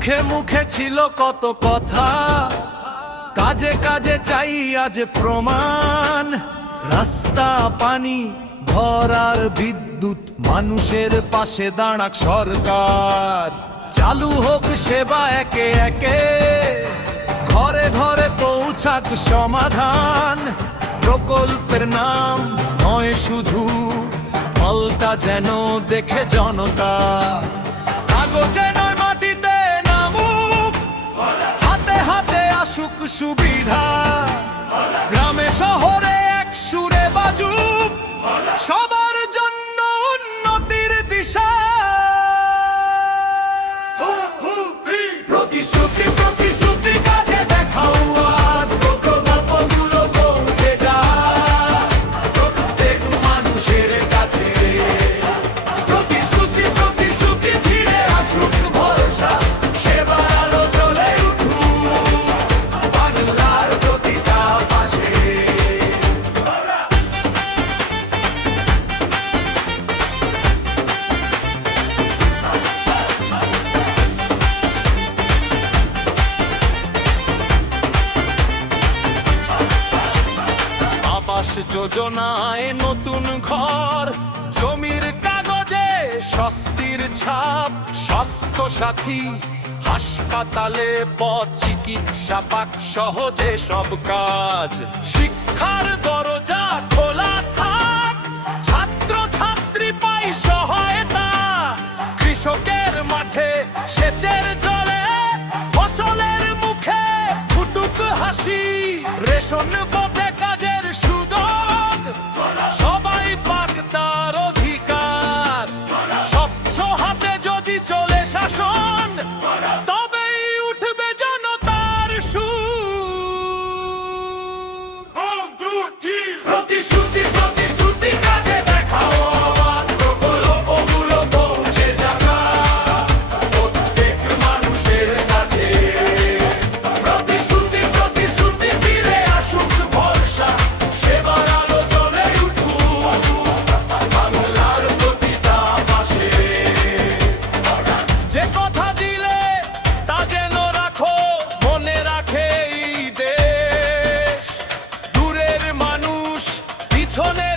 মুখে মুখে ছিল কত কথা, কাজে কাজে চাই আজ প্রমাণ। রাস্তা, পানি, ঘর আর বিদ্যুৎ, মানুষের পাশে দাঁড়াক সরকার। চালু হোক সেবা একে একে, ঘরে ঘরে পৌঁছাক সমাধান। প্রকল্পের নাম নয় শুধু, ফলটা যেন দেখে জনতা। কাগজে নয় মাটিতে নামুক, হাতে হাতে আসুক সুবিধা। গ্রামে শহরে এক সুরে বাজুক, সবার জন্য উন্নতির দিশা। প্রতিশ্রুতি প্রতিশ্রুতি কাজে দেখাও আজ, প্রকল্পগুলো পৌঁছে যায় প্রত্যেক মানুষের কাছে। প্রতিশ্রুতি প্রতিশ্রুতি ধীরে আসুক ভরসা, সেবার আলো জ্বলে উঠুক বাংলার প্রতিটা পাশে। আবাস যোজনায় নতুন ঘর, জমির কাগজে স্বস্তির ছাপ। স্বাস্থ্য সাথী হাসপাতালে পথ, চিকিৎসা পাক সহজে সব কাজ। শিক্ষার দরজা খোলা থাক, ছাত্র ছাত্রী পাই সহায়তা। কৃষকের মাঠে সেচের জলে, ফসলের মুখে ফুটুক হাসি। রেশন পথে কাজের সুযোগ, সবাই পাক তার অধিকার। স্বচ্ছ হাতে যদি চলে শাসন, তবেই উঠবে জনতার সুর। প্রতিশ্রুতি প্রতিশ্রুতি কাজে দেখাও আজ, প্রকল্পগুলো পৌঁছে যাবে প্রত্যেক মানুষের কাছে। প্রতিশ্রুতি প্রতিশ্রুতি ফিরে আসুক ভরসা, সেবার আলো জ্বলে উঠুক বাংলার প্রতিটা পাশে। যে কথা দিলে তা যেন রাখো, মনে রাখে এই দেশ। দূরের মানুষ পিছনে